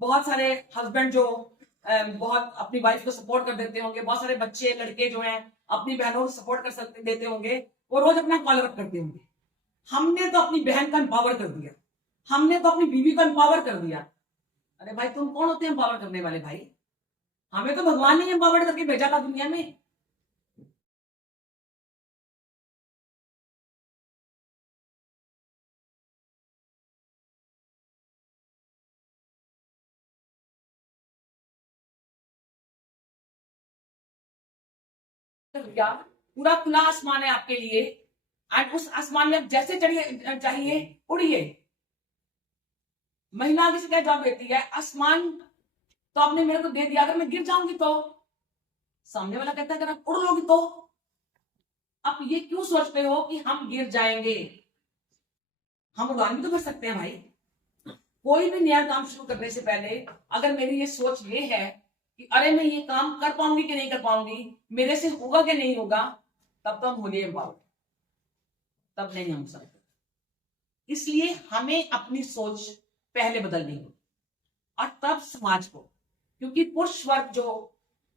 बहुत सारे हस्बैंड जो बहुत अपनी वाइफ को सपोर्ट कर देते होंगे, बहुत सारे बच्चे लड़के जो हैं अपनी बहनों को सपोर्ट कर सकते देते होंगे, वो रोज अपना कॉलर अप करते होंगे। हमने तो अपनी बहन को एम्पावर कर दिया, हमने तो अपनी बीवी को एम्पावर कर दिया। अरे भाई तुम कौन होते हैं एम्पावर करने वाले? भाई हमें तो भगवान ने एम्पावर करके भेजा था दुनिया में। क्या पूरा खुला आसमान है आपके लिए, एंड उस आसमान में जैसे चढ़िए चाहिए उड़िए। महिला किसी का जवाब देती है, आसमान तो आपने मेरे को दे दिया, अगर मैं गिर जाऊंगी तो? सामने वाला कहता है अगर आप उड़ लोगी तो? आप ये क्यों सोचते हो कि हम गिर जाएंगे? हम उड़ान भी तो कर सकते हैं भाई। कोई भी नया काम शुरू करने से पहले अगर मेरी ये सोच ये है कि अरे मैं ये काम कर पाऊंगी कि नहीं कर पाऊंगी, मेरे से होगा कि नहीं होगा, तब तो हम होने एम्पावर्ड, तब नहीं हम सकते। इसलिए हमें अपनी सोच पहले बदलनी होगी और तब समाज को, क्योंकि पुरुष वर्ग जो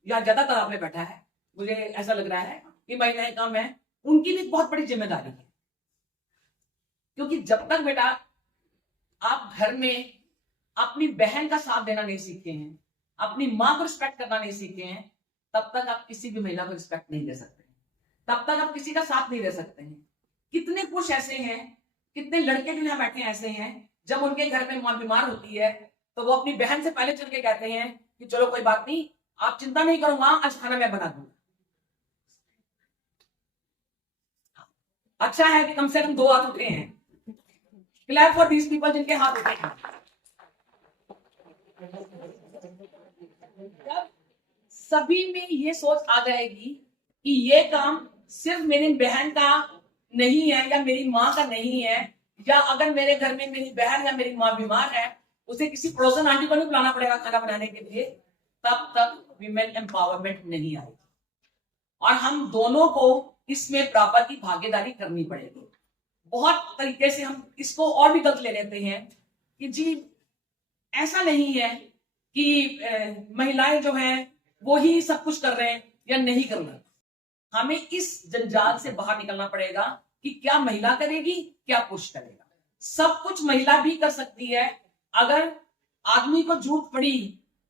या ज्यादातर आपने बैठा है, मुझे ऐसा लग रहा है कि महिलाएं कम है, उनकी भी बहुत बड़ी जिम्मेदारी है। क्योंकि जब तक बेटा आप घर में अपनी बहन का साथ देना नहीं सीखे हैं, अपनी माँ को रिस्पेक्ट करना नहीं सीखे हैं, तब तक आप किसी भी महिला को रिस्पेक्ट नहीं दे सकते, तब तक आप किसी का साथ नहीं दे सकते हैं। कितने पुरुष ऐसे हैं, कितने लड़के जो यहाँ बैठे ऐसे हैं, जब उनके घर में माँ बीमार होती है तो वो अपनी बहन से पहले चल के कहते हैं कि चलो कोई बात नहीं, आप चिंता नहीं करूंगा, आज खाना मैं बना दूंगा। अच्छा है कि कम से कम 2 हाथ उठे हैं। क्लैप फॉर दीज पीपल जिनके हाथ उठे हैं। जब सभी में ये सोच आ जाएगी कि ये काम सिर्फ मेरी बहन का नहीं है या मेरी माँ का नहीं है, या अगर मेरे घर में मेरी बहन या मेरी माँ बीमार है, उसे किसी पड़ोसन आंटी को नहीं बुलाना पड़ेगा खाना बनाने के लिए, तब तक विमेन एम्पावरमेंट नहीं आएगी। और हम दोनों को इसमें बराबर की भागीदारी करनी पड़ेगी। बहुत तरीके से हम इसको और भी गलत ले लेते हैं कि जी ऐसा नहीं है कि महिलाएं जो हैं वो ही सब कुछ कर रहे हैं या नहीं कर रहे। हमें इस जंजाल से बाहर निकलना पड़ेगा कि क्या महिला करेगी, क्या पुरुष करेगा। सब कुछ महिला भी कर सकती है। अगर आदमी को जरूरत पड़ी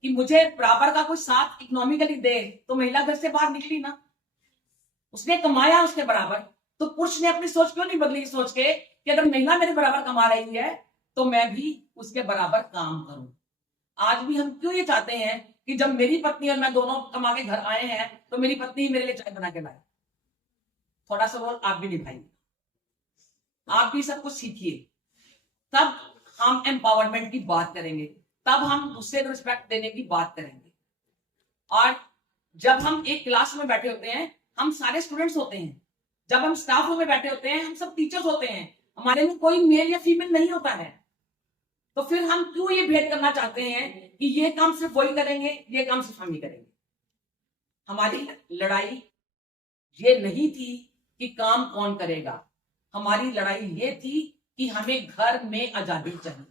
कि मुझे बराबर का कोई साथ इकोनॉमिकली दे, तो महिला घर से बाहर निकली ना, उसने कमाया उसके बराबर, तो पुरुष ने अपनी सोच क्यों नहीं बदली, सोच के कि अगर महिला मेरे बराबर कमा रही है तो मैं भी उसके बराबर काम करूं। आज भी हम क्यों ये चाहते हैं कि जब मेरी पत्नी और मैं दोनों कमा के घर आए हैं तो मेरी पत्नी मेरे लिए चाय बना के लाए? थोड़ा सा रोल आप भी निभाइए, आप भी सब कुछ सीखिए, तब हम एम्पावरमेंट की बात करेंगे, तब हम दूसरे को रिस्पेक्ट देने की बात करेंगे। और जब हम एक क्लास में बैठे होते हैं, हम सारे स्टूडेंट्स होते हैं, जब हम स्टाफ रूम में बैठे होते हैं, हम सब टीचर्स होते हैं, हमारे में कोई मेल या फीमेल नहीं होता है, तो फिर हम क्यों ये भेद करना चाहते हैं कि ये काम सिर्फ वही करेंगे, ये काम सिर्फ हम ही करेंगे? हमारी लड़ाई ये नहीं थी कि काम कौन करेगा, हमारी लड़ाई ये थी कि हमें घर में आजादी चाहिए।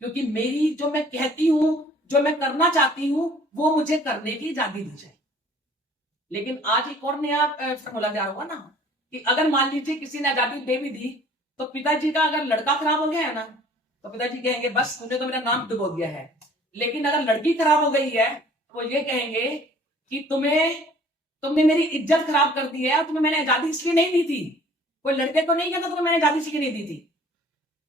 क्योंकि मेरी जो मैं कहती हूं, जो मैं करना चाहती हूं, वो मुझे करने की आजादी दी जाए। लेकिन आज एक और नया फॉर्मूला तैयार होगा ना कि अगर मान लीजिए किसी ने आजादी दे भी दी, तो पिताजी का अगर लड़का खराब हो गया है ना, तो पिताजी कहेंगे बस तुमने तो मेरा नाम डुबो दिया है। लेकिन अगर लड़की खराब हो गई है तो वो ये कहेंगे कि तुमने मेरी इज्जत खराब कर दी है, और तुम्हें मैंने आजादी इसलिए नहीं दी थी। कोई लड़के को नहीं कहता तुम्हें मैंने आजादी इसलिए नहीं दी थी,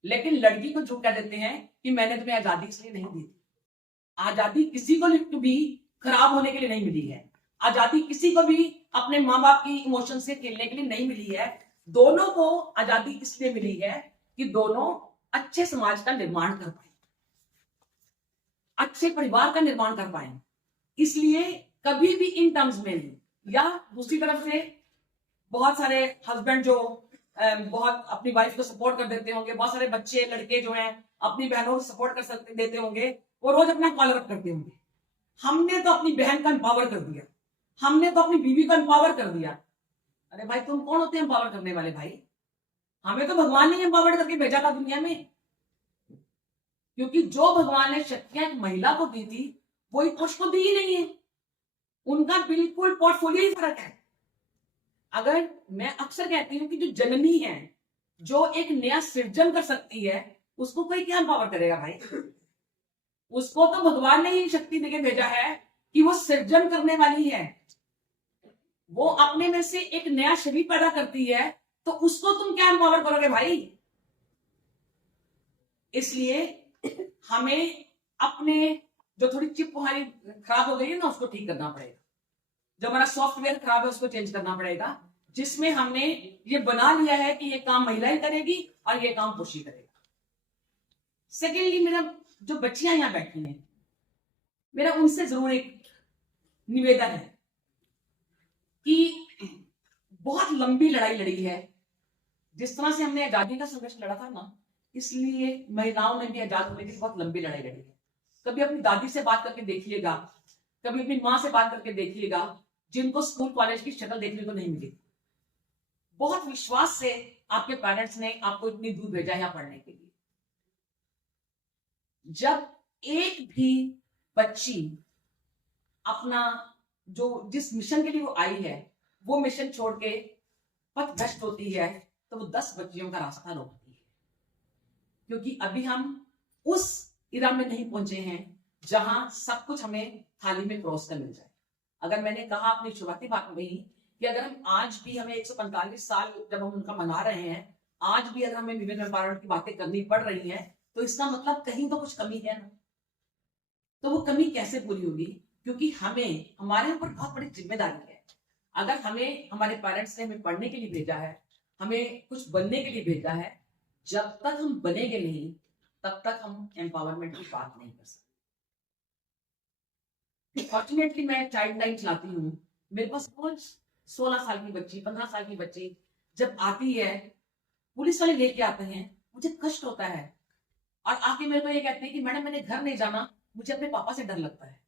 लेकिन लड़की को झूठ कह देते हैं कि मैंने तुम्हें आजादी इसलिए नहीं दी थी। आजादी किसी को भी खराब होने के लिए नहीं मिली है, आजादी किसी को भी अपने माँ बाप की इमोशन से खेलने के लिए नहीं मिली है। दोनों को आजादी इसलिए मिली है कि दोनों अच्छे समाज का निर्माण कर पाए, अच्छे परिवार का निर्माण कर पाए। इसलिए कभी भी इन टर्म्स में नहीं। या दूसरी तरफ से बहुत सारे हस्बैंड जो बहुत अपनी वाइफ को सपोर्ट कर देते होंगे, बहुत सारे बच्चे लड़के जो हैं अपनी बहनों को सपोर्ट कर सकते देते होंगे, वो रोज अपना कॉलर अप करते होंगे। हमने तो अपनी बहन का एम्पावर कर दिया, हमने तो अपनी बीवी को एम्पावर कर दिया। अरे भाई तुम कौन होते हैं एम्पावर करने वाले? भाई हमें तो भगवान ने एम्पावर करके भेजा था दुनिया में। क्योंकि जो भगवान ने शक्तियां एक महिला को दी थी वो एक पुरुष को दी ही नहीं है। उनका बिल्कुल पोर्टफोलियो ही फर्क है। अगर मैं अक्सर कहती हूँ कि जो जननी है, जो एक नया सृजन कर सकती है, उसको कोई क्या एम्पावर करेगा भाई? उसको तो भगवान ने ही शक्ति देके भेजा है कि वो सृजन करने वाली है। वो अपने में से एक नया शरीर पैदा करती है, तो उसको तुम क्या एम्पावर करोगे भाई? इसलिए हमें अपने जो थोड़ी चिप हमारी खराब हो गई है ना, उसको ठीक करना पड़ेगा। जो हमारा सॉफ्टवेयर खराब है उसको चेंज करना पड़ेगा, जिसमें हमने ये बना लिया है कि ये काम महिला ही करेगी और ये काम पुरुष ही करेगा। सेकेंडली, मेरा जो बच्चियां यहां बैठी हैं, मेरा उनसे जरूर एक निवेदन है कि बहुत लंबी लड़ाई लड़ी है। जिस तरह से हमने आजादी का संघर्ष लड़ा था ना, इसलिए महिलाओं ने भी आजाद होने की बहुत लंबी लड़ाई लड़ी है। कभी अपनी दादी से बात करके देखिएगा, कभी अपनी माँ से बात करके देखिएगा, जिनको स्कूल कॉलेज की शक्ल देखने को नहीं मिली। बहुत विश्वास से आपके पेरेंट्स ने आपको इतनी दूर भेजा यहाँ पढ़ने के लिए। जब एक भी बच्ची अपना जो जिस मिशन के लिए वो आई है वो मिशन छोड़ के पथभ्रष्ट होती है, तो वो 10 बच्चियों का रास्ता रोकती है। क्योंकि अभी हम उस इरा में नहीं पहुंचे हैं जहां सब कुछ हमें थाली में परोस कर मिल जाए। अगर मैंने कहा अपनी शुरुआती बात में ही कि अगर हम आज भी, हमें 145 साल जब हम उनका मना रहे हैं, आज भी अगर हमें विमेन एम्पावरमेंट की बातें करनी पड़ रही है, तो इसका मतलब कहीं तो कुछ कमी है ना। तो वो कमी कैसे पूरी होगी? क्योंकि हमें, हमारे ऊपर बहुत बड़ी जिम्मेदारी है। अगर हमें हमारे पेरेंट्स ने हमें पढ़ने के लिए भेजा है, हमें कुछ बनने के लिए भेजा है, जब तक हम बनेंगे नहीं तब तक हम एम्पावरमेंट की बात नहीं कर सकते। फॉर्चुनेटली मैं चाइल्ड लाइन चलाती हूँ। मेरे पास रोज 16 साल की बच्ची, 15 साल की बच्ची जब आती है, पुलिस वाले लेके आते हैं, मुझे कष्ट होता है। और आके मेरे को ये कहते हैं कि मैडम मैंने घर नहीं जाना, मुझे अपने पापा से डर लगता है।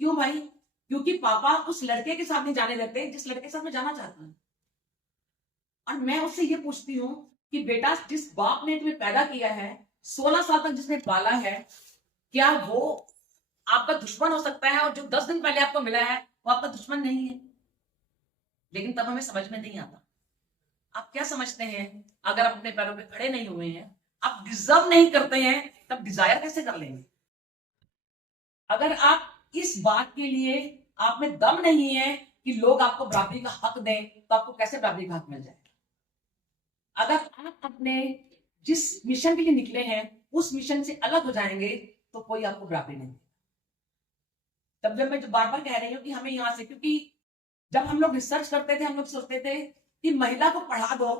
क्यों भाई? क्योंकि पापा उस लड़के के साथ नहीं जाने देते जिस लड़के के साथ मैं जाना चाहता हूँ। और मैं उससे ये पूछती हूँ कि बेटा, जिस बाप ने तुम्हें पैदा किया है, 16 साल तक जिसने पाला है, क्या वो आपका दुश्मन हो सकता है? और जो 10 दिन पहले आपको मिला है वो आपका दुश्मन नहीं है? लेकिन तब हमें समझ में नहीं आता। आप क्या समझते हैं? अगर अपने पैरों पे खड़े नहीं हुए हैं, आप डिजर्व नहीं करते हैं, तब डिजायर कैसे कर लेंगे? अगर आप इस बात के लिए आप में दम नहीं है कि लोग आपको बराबरी का हक दें, तो आपको कैसे बराबरी का हक मिल जाएगा? अगर आप अपने जिस मिशन के लिए निकले हैं उस मिशन से अलग हो जाएंगे, तो कोई आपको बराबरी नहीं देगा। तब जब मैं बार बार कह रही हूँ कि हमें यहां से, क्योंकि जब हम लोग रिसर्च करते थे, हम लोग सोचते थे कि महिला को पढ़ा दो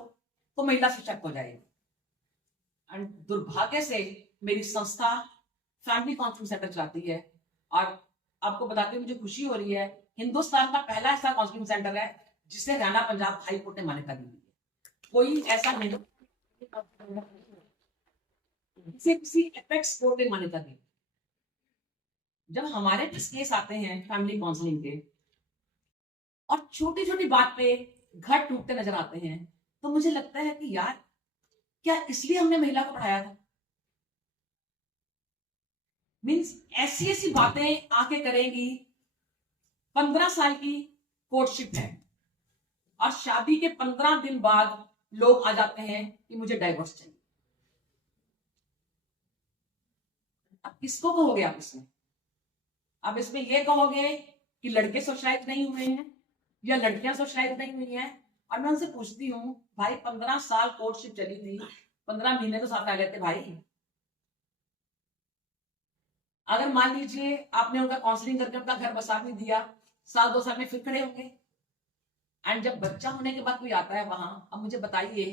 तो महिला सशक्त हो जाएगी। और दुर्भाग्य से मेरी संस्था फैमिली काउंसलिंग सेंटर चलाती है, और आपको बताते हुए मुझे खुशी हो रही है, हिंदुस्तान का पहला ऐसा काउंसलिंग सेंटर है जिसे हरियाणा पंजाब हाई कोर्ट ने मान्यता दी है। कोई ऐसा नहीं जिसे किसी एपेक्स कोर्ट ने मान्यता दी। जब हमारे पास केस आते हैं फैमिली काउंसलिंग के, और छोटी छोटी बात पे घर टूटते नजर आते हैं, तो मुझे लगता है कि यार, क्या इसलिए हमने महिला को पढ़ाया था? मीन्स ऐसी ऐसी बातें आके करेंगी। 15 साल की कोर्टशिप है और शादी के 15 दिन बाद लोग आ जाते हैं कि मुझे डाइवोर्स चाहिए। अब किसको कहोगे आप इसमें? अब इसमें यह कहोगे कि लड़के सोशलाइज नहीं हुए हैं या लड़कियां सोशलाइज नहीं हुई हैं? और मैं उनसे पूछती हूँ, भाई 15 साल कोर्टशिप चली थी, 15 महीने तो साथ आ गए थे भाई। अगर मान लीजिए आपने उनका काउंसलिंग करके उनका घर बसा भी दिया, साल 2 साल में फिर खड़े होंगे। एंड जब बच्चा होने के बाद कोई आता है वहां, अब मुझे बताइए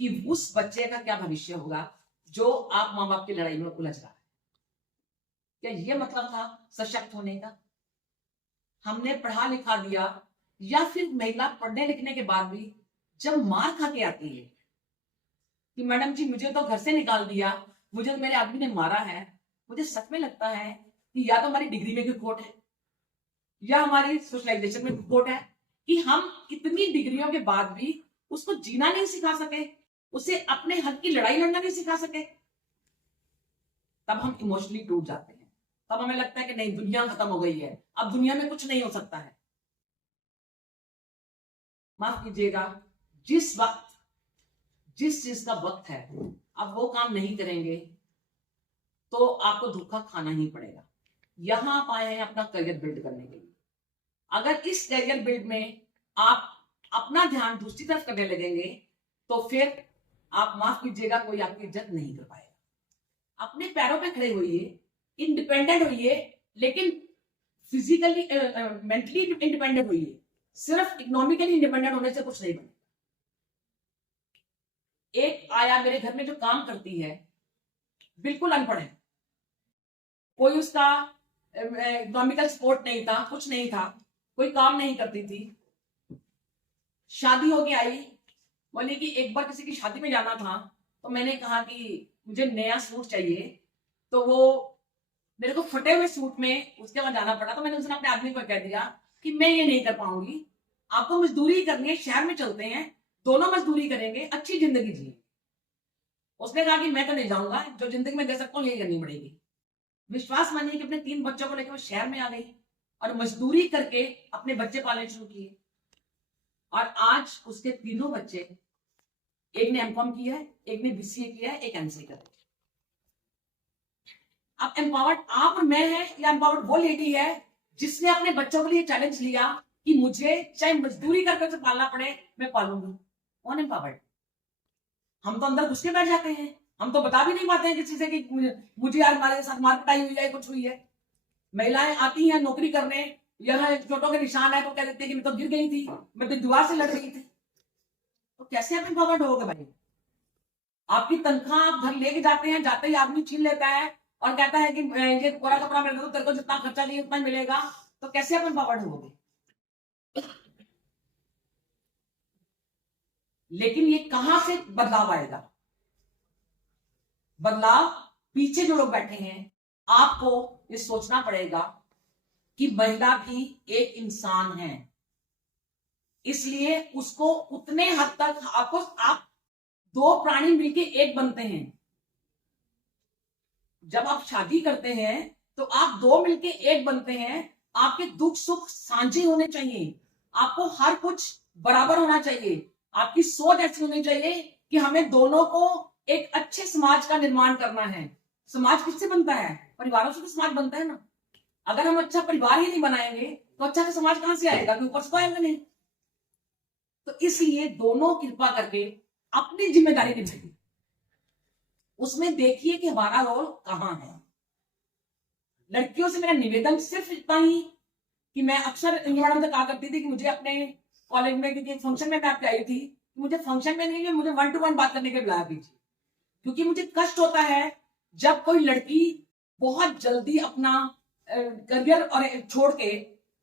कि उस बच्चे का क्या भविष्य होगा जो आप माँ बाप की लड़ाई में उलझ रहा है? क्या ये मतलब था सशक्त होने का? हमने पढ़ा लिखा दिया, या फिर महिला पढ़ने लिखने के बाद भी जब मार खा के आती है कि मैडम जी मुझे तो घर से निकाल दिया, मुझे तो मेरे आदमी ने मारा है, मुझे सच में लगता है कि या तो हमारी डिग्री में कोई खोट है या हमारी सोशलाइजेशन में खोट है कि हम इतनी डिग्रियों के बाद भी उसको जीना नहीं सिखा सके, उसे अपने हक की लड़ाई लड़ना नहीं सिखा सके। तब हम इमोशनली टूट जाते हैं, तब हमें लगता है कि नहीं, दुनिया खत्म हो गई है, अब दुनिया में कुछ नहीं हो सकता है। माफ कीजिएगा, जिस वक्त जिस चीज का वक्त है, अब वो काम नहीं करेंगे तो आपको धोखा खाना ही पड़ेगा। यहां आप आए हैं अपना करियर बिल्ड करने के लिए। अगर इस करियर बिल्ड में आप अपना ध्यान दूसरी तरफ करने लगेंगे तो फिर आप, माफ कीजिएगा, कोई आपकी इज्जत नहीं कर पाएगा। अपने पैरों पे खड़े होइए, इंडिपेंडेंट होइए, लेकिन फिजिकली मेंटली इंडिपेंडेंट होइए। सिर्फ इकोनॉमिकली इंडिपेंडेंट होने से कुछ नहीं बनेगा। एक आया मेरे घर में जो काम करती है, बिल्कुल अनपढ़ है, कोई उसका इकोनॉमिकल सपोर्ट नहीं था, कुछ नहीं था, कोई काम नहीं करती थी। शादी होके आई, बोली कि एक बार किसी की शादी में जाना था, तो मैंने कहा कि मुझे नया सूट चाहिए, तो वो मेरे को फटे हुए सूट में उसके बाद जाना पड़ा। तो मैंने उसने अपने आदमी को कह दिया कि मैं ये नहीं कर पाऊंगी, आपको मजदूरी करनी है, शहर में चलते हैं, दोनों मजदूरी करेंगे, अच्छी जिंदगी जिए। उसने कहा कि मैं तो नहीं जाऊंगा, जो जिंदगी में दे सकता हूँ यही करनी पड़ेगी। विश्वास मानिए कि अपने 3 बच्चों को लेकर वो शहर में आ गई और मजदूरी करके अपने बच्चे पालने शुरू किए। और आज उसके 3 बच्चे, एक ने एमकॉम किया है, एक ने बीसीए किया है, एक एमसीए कर रही है। अब एम्पावर्ड आप और मैं है, या एम्पावर्ड वो लेडी है जिसने अपने बच्चों के लिए चैलेंज लिया कि मुझे चाहे मजदूरी करके उसे पालना पड़े, मैं पालूंगी। कौन एम्पावर्ड? हम तो अंदर घुस के बैठ जाते हैं, हम तो बता भी नहीं पाते हैं किसी से कि मुझे यार हमारे साथ मार पिटाई हुई है, कुछ हुई है। महिलाएं आती हैं नौकरी करने, यहाँ चोटों के निशान है तो कह देते हैं कि मैं तो गिर गई थी, मैं तो दीवार से लड़ गई थी। तो कैसे आप एम्पावर्ड होगे भाई? आपकी तनख्वाह आप घर लेके जाते हैं, जाते ही आदमी छीन लेता है और कहता है कि ये कोरा कपड़ा मिलेगा तो तेरे को जितना खर्चा नहीं उतना मिलेगा। तो कैसे आप एम्पावर्ड होगे? लेकिन ये कहां से बदलाव आएगा? बदलाव पीछे जो लोग बैठे हैं, आपको ये सोचना पड़ेगा कि महिला भी एक इंसान है, इसलिए उसको उतने हद तक आपको, आप 2 प्राणी मिलके एक बनते हैं। जब आप शादी करते हैं तो आप 2 मिलके एक बनते हैं। आपके दुख सुख साझे होने चाहिए, आपको हर कुछ बराबर होना चाहिए। आपकी सोच ऐसी होनी चाहिए कि हमें दोनों को एक अच्छे समाज का निर्माण करना है। समाज किससे बनता है? परिवारों से तो समाज बनता है ना। अगर हम अच्छा परिवार ही नहीं बनाएंगे तो अच्छा समाज कहां से आएगा? ऊपर से आएगा नहीं। तो इसलिए दोनों कृपा करके अपनी जिम्मेदारी निभाइए, उसमें देखिए कि हमारा रोल कहां है। लड़कियों से मेरा निवेदन सिर्फ इतना ही कि मैं अक्सर मैडम से कहा करती थी कि मुझे अपने कॉलेज में, क्योंकि फंक्शन में मैं आपके आई थी, मुझे फंक्शन में नहीं, मुझे 1 to 1 बात करने के लिए बुलाया कीजिए। क्योंकि मुझे कष्ट होता है जब कोई लड़की बहुत जल्दी अपना करियर और छोड़ के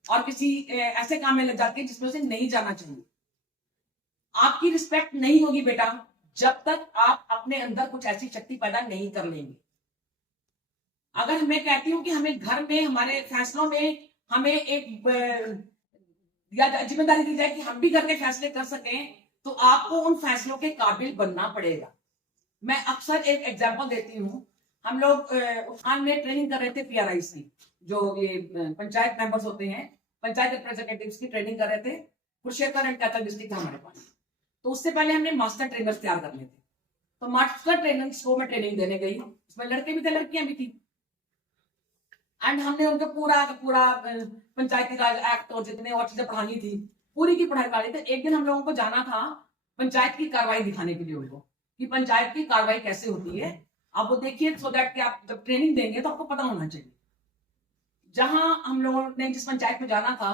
और किसी ऐसे काम में लग जाती है जिसमें उसे नहीं जाना चाहिए। आपकी रिस्पेक्ट नहीं होगी बेटा जब तक आप अपने अंदर कुछ ऐसी शक्ति पैदा नहीं कर लेंगे। अगर मैं कहती हूं कि हमें घर में हमारे फैसलों में हमें एक या जिम्मेदारी दी जाए कि हम भी घर के फैसले कर सकें, तो आपको उन फैसलों के काबिल बनना पड़ेगा। मैं अक्सर एक एग्जांपल देती हूं। हम लोग उस्मान में ट्रेनिंग कर रहे थे, PRIs की, जो ये पंचायत मेंबर्स होते हैं, पंचायत रिप्रेजेंटेटिव्स की ट्रेनिंग कर रहे थे। कुरुक्षेत्र एंड कैथल डिस्ट्रिक्ट था हमारे पास। तो उससे पहले हमने मास्टर ट्रेनर्स तैयार करने थे। तो मास्टर ट्रेनर्स को मैं ट्रेनिंग देने गई, उसमें लड़के भी थे, लड़कियां भी थी। एंड हमने उनको पूरा पंचायती राज एक्ट और जितने और चीजें पढ़ानी थी, पूरी की पढ़ाई करानी थी। एक दिन हम लोगों को जाना था पंचायत की कार्रवाई दिखाने के लिए उनको, कि पंचायत की कार्रवाई कैसे होती है। आप वो देखिए, सो दैट कि आप जब ट्रेनिंग देंगे तो आपको पता होना चाहिए। जहां हम लोगों ने जिस पंचायत में जाना था,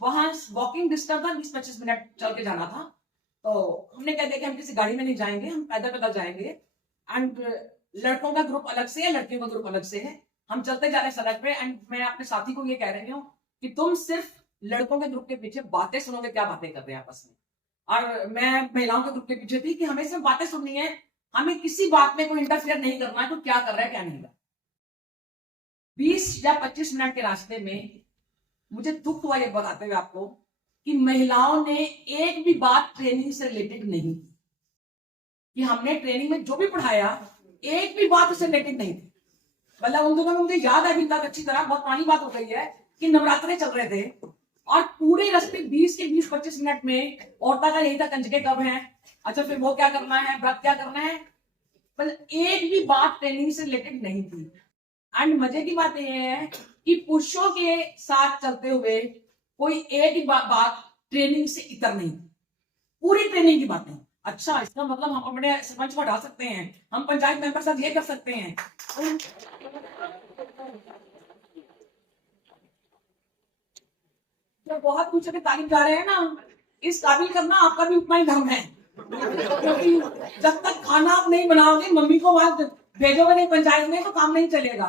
वहां वॉकिंग डिस्टेंस था, 20-25 मिनट चल के जाना था। तो हमने कह दिया कि हम किसी गाड़ी में नहीं जाएंगे, हम पैदल पैदल जाएंगे। एंड लड़कों का ग्रुप अलग से है, लड़कियों का ग्रुप अलग से है। हम चलते जा रहे हैं सड़क पे, एंड मैं अपने साथी को ये कह रही हूँ कि तुम सिर्फ लड़कों के ग्रुप के पीछे बातें सुनोगे, क्या बातें कर रहे हैं आपस में। और मैं महिलाओं के ग्रुप के पीछे थी कि हमें सिर्फ बातें सुननी है, हमें किसी बात में कोई इंटरफेयर नहीं करना है, तो क्या कर रहा है क्या नहीं कर रहा। 20 या 25 मिनट के रास्ते में मुझे दुख हुआ ये बताते हुए आपको कि महिलाओं ने एक भी बात ट्रेनिंग से रिलेटेड नहीं की, कि हमने ट्रेनिंग में जो भी पढ़ाया एक भी बात उससे रिलेटेड नहीं थी। मतलब उन दिनों में मुझे याद है अभी तक अच्छी तरह, बहुत पुरानी बात हो गई है, कि नवरात्रे चल रहे थे और पूरे रास्ते 20 मिनट में औरता का यही था कंजके कब है, अच्छा फिर वो क्या करना है, व्रत क्या करना है, मतलब एक भी बात ट्रेनिंग से रिलेटेड नहीं थी। एंड मजे की बात यह है कि पुरुषों के साथ चलते हुए कोई एक ही बात ट्रेनिंग से इतर नहीं थी, पूरी ट्रेनिंग की बातें। अच्छा, इसका मतलब हम अपने सरपंच को हटा सकते हैं, हम पंचायत मेंबर साथ ये कर सकते हैं। तो बहुत कुछ अगर तारीफ जा रहे हैं ना, इस काबिल करना आपका भी उतना ही धर्म है, क्योंकि जब तक खाना आप नहीं बनाओगे, मम्मी को वहां भेजोगे नहीं पंचायत में, तो काम नहीं चलेगा।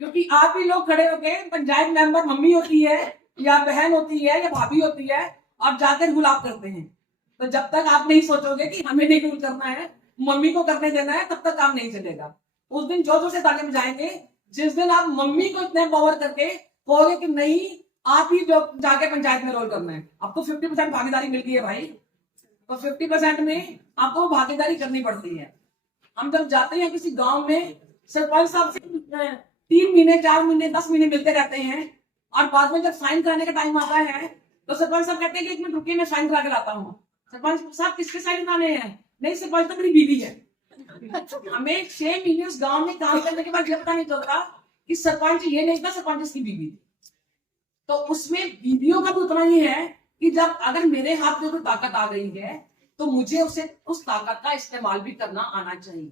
क्योंकि आप ही लोग खड़े होके, पंचायत मेंबर मम्मी होती है या बहन होती है या भाभी होती है, और जाकर रूल आप करते हैं। तो जब तक आप नहीं सोचोगे कि हमें नहीं रूल करना है, मम्मी को करने देना है, तब तक काम नहीं चलेगा। उस दिन जोर जोर से ताली बजाएंगे जिस दिन आप मम्मी को इतने पावर करके कहोगे कि नहीं, आप ही जो जाके पंचायत में रोल करना है। आपको 50% भागीदारी मिल गई है भाई, तो 50% में आपको भागीदारी करनी पड़ती है। हम जब जाते हैं किसी गांव में, सरपंच साहब से 3 महीने 4 महीने 10 महीने मिलते रहते हैं, और बाद में जब साइन कराने का टाइम आता है तो सरपंच साहब कहते हैं कि 1 मिनट रुकिए, मैं साइन करा के लाता हूँ। सरपंच साहब किसके साइन कराने हैं? नहीं सरपंच तो मेरी बीवी है। हमें 6 महीने उस गांव में काम करने के बाद ये पता नहीं चलता कि सरपंच ये नहीं था, सरपंच इसकी बीवी। तो उसमें बीवियों का भी उतना ही है कि जब अगर मेरे हाथ में कोई ताकत आ गई है तो मुझे उसे उस ताकत का इस्तेमाल भी करना आना चाहिए।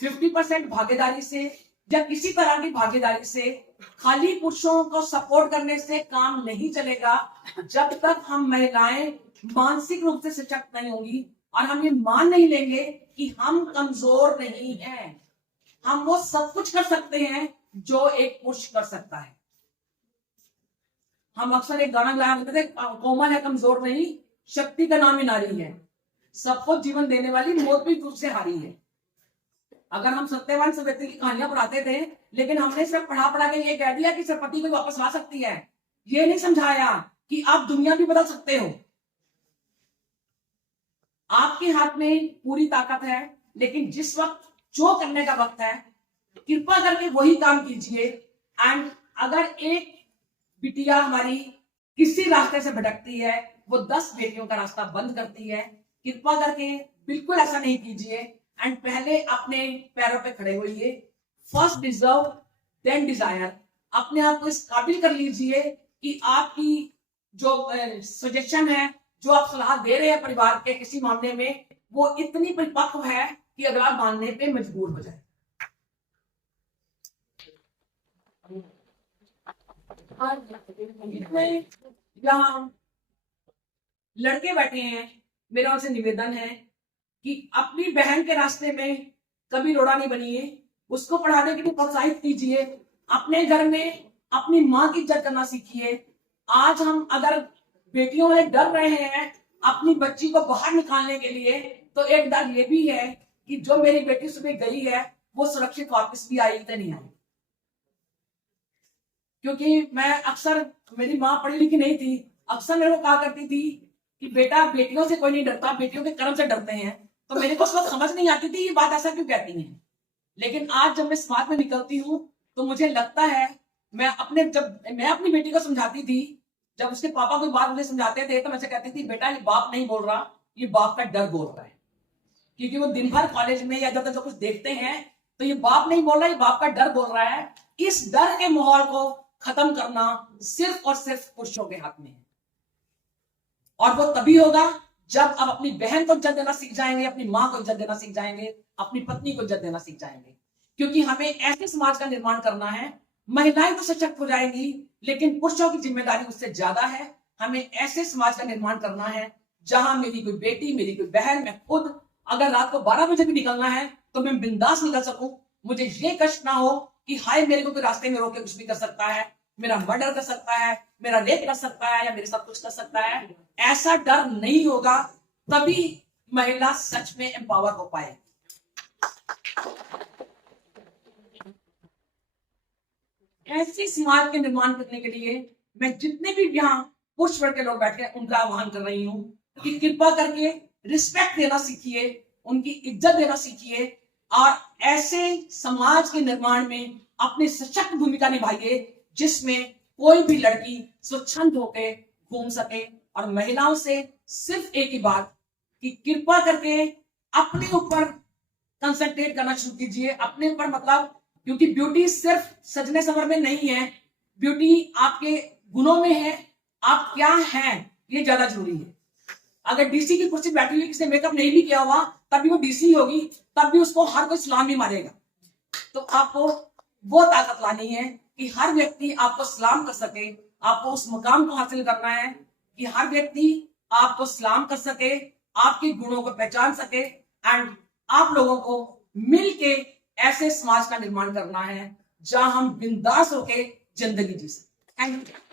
50% भागीदारी से या किसी तरह की भागीदारी से, खाली पुरुषों को सपोर्ट करने से काम नहीं चलेगा। जब तक हम महिलाएं मानसिक रूप से सशक्त नहीं होंगी और हम ये मान नहीं लेंगे कि हम कमजोर नहीं हैं, हम वो सब कुछ कर सकते हैं जो एक पुरुष कर सकता है। हम अक्सर एक गाना गाया करते थे, कोमल है कमजोर नहीं, शक्ति का नाम ही नारी है, सबको जीवन देने वाली मौत भी तुझ से हारी है। अगर हम सत्यवान सवित्री की कहानियां पढ़ाते थे, लेकिन हमने सिर्फ पढ़ा पढ़ा के ये कह दिया कि सरपति को वापस ला सकती है, ये नहीं समझाया कि आप दुनिया भी बदल सकते हो। आपके हाथ में पूरी ताकत है, लेकिन जिस वक्त जो करने का वक्त है, कृपा करके वही काम कीजिए। एंड अगर एक बिटिया हमारी किसी रास्ते से भटकती है, वो 10 बेटियों का रास्ता बंद करती है। कृपा करके बिल्कुल ऐसा नहीं कीजिए, एंड पहले अपने पैरों पे खड़े होइए। First deserve then desire. अपने आप को इस काबिल कर लीजिए कि आपकी जो सजेशन है, जो आप सलाह दे रहे हैं परिवार के किसी मामले में, वो इतनी परिपक्व है कि अगला मानने पे मजबूर हो जाए। यहाँ लड़के बैठे हैं, मेरा उनसे निवेदन है कि अपनी बहन के रास्ते में कभी रोड़ा नहीं बनिए, उसको पढ़ाने के लिए प्रोत्साहित कीजिए। अपने घर में अपनी माँ की इज्जत करना सीखिए। आज हम अगर बेटियों वाले डर रहे हैं अपनी बच्ची को बाहर निकालने के लिए, तो एक डर ये भी है कि जो मेरी बेटी सुबह गई है वो सुरक्षित वापस भी आई तो नहीं आई। क्योंकि मैं अक्सर, मेरी माँ पढ़ी लिखी नहीं थी, अक्सर मेरे को कहा करती थी कि बेटा बेटियों से कोई नहीं डरता, बेटियों के कर्म से डरते हैं। तो मेरे को उस वक्त समझ नहीं आती थी ये बात ऐसा क्यों कहती हैं। लेकिन आज जब मैं समाज में निकलती हूँ तो मुझे लगता है, जब मैं अपनी बेटी को समझाती थी, जब उसके पापा कोई बात मुझे समझाते थे, तो मैं से कहती थी बेटा ये बाप नहीं बोल रहा, ये बाप का डर बोल रहा है। क्योंकि वो दिन भर कॉलेज में या जब तक कुछ देखते हैं, तो ये बाप नहीं बोल रहा, ये बाप का डर बोल रहा है। इस डर के माहौल को खत्म करना सिर्फ और सिर्फ पुरुषों के हाथ में है, और वो तभी होगा जब आप अपनी बहन को इज्जत देना सीख जाएंगे, अपनी माँ को इज्जत देना सीख जाएंगे, अपनी पत्नी को इज्जत देना सीख जाएंगे। क्योंकि हमें ऐसे समाज का निर्माण करना है, महिलाएं तो सशक्त हो जाएंगी, लेकिन पुरुषों की जिम्मेदारी उससे ज्यादा है। हमें ऐसे समाज का निर्माण करना है जहां मेरी कोई बेटी, मेरी कोई बहन, मैं खुद अगर रात को 12 बजे भी निकलना है तो मैं बिंदास निकल सकूं। मुझे ये कष्ट ना हो कि हाय मेरे को कोई रास्ते में रोक के कुछ भी कर सकता है, मेरा मर्डर कर सकता है, मेरा रेप कर सकता है, या मेरे साथ कुछ कर सकता है। ऐसा डर नहीं होगा, तभी महिला सच में एम्पावर हो पाए। ऐसे समाज के निर्माण करने के लिए मैं जितने भी यहाँ पुरुष वर्ग के लोग बैठे हैं उनका आह्वान कर रही हूँ कि कृपा करके रिस्पेक्ट देना सीखिए, उनकी इज्जत देना सीखिए, और ऐसे समाज के निर्माण में अपनी सशक्त भूमिका निभाइए, जिसमें कोई भी लड़की स्वच्छंद होकर घूम सके। और महिलाओं से सिर्फ एक ही बात कि कृपा करके अपने ऊपर कंसंट्रेट करना शुरू कीजिए, अपने ऊपर, मतलब क्योंकि ब्यूटी सिर्फ सजने संवरने में नहीं है, ब्यूटी आपके गुणों में है, आप क्या हैं ये ज्यादा जरूरी है। अगर डीसी की कुर्सी बैठी हुई, किसी ने मेकअप नहीं भी किया हुआ, तब भी वो डीसी होगी, तब भी उसको हर कोई सलाम भी मारेगा। तो आपको वो ताकत लानी है कि हर व्यक्ति आपको सलाम कर सके, आपको उस मुकाम को हासिल करना है कि हर व्यक्ति आपको सलाम कर सके, आपके गुणों को पहचान सके, एंड आप लोगों को मिलके ऐसे समाज का निर्माण करना है जहां हम बिंदास होके जिंदगी जी सके। Thank you.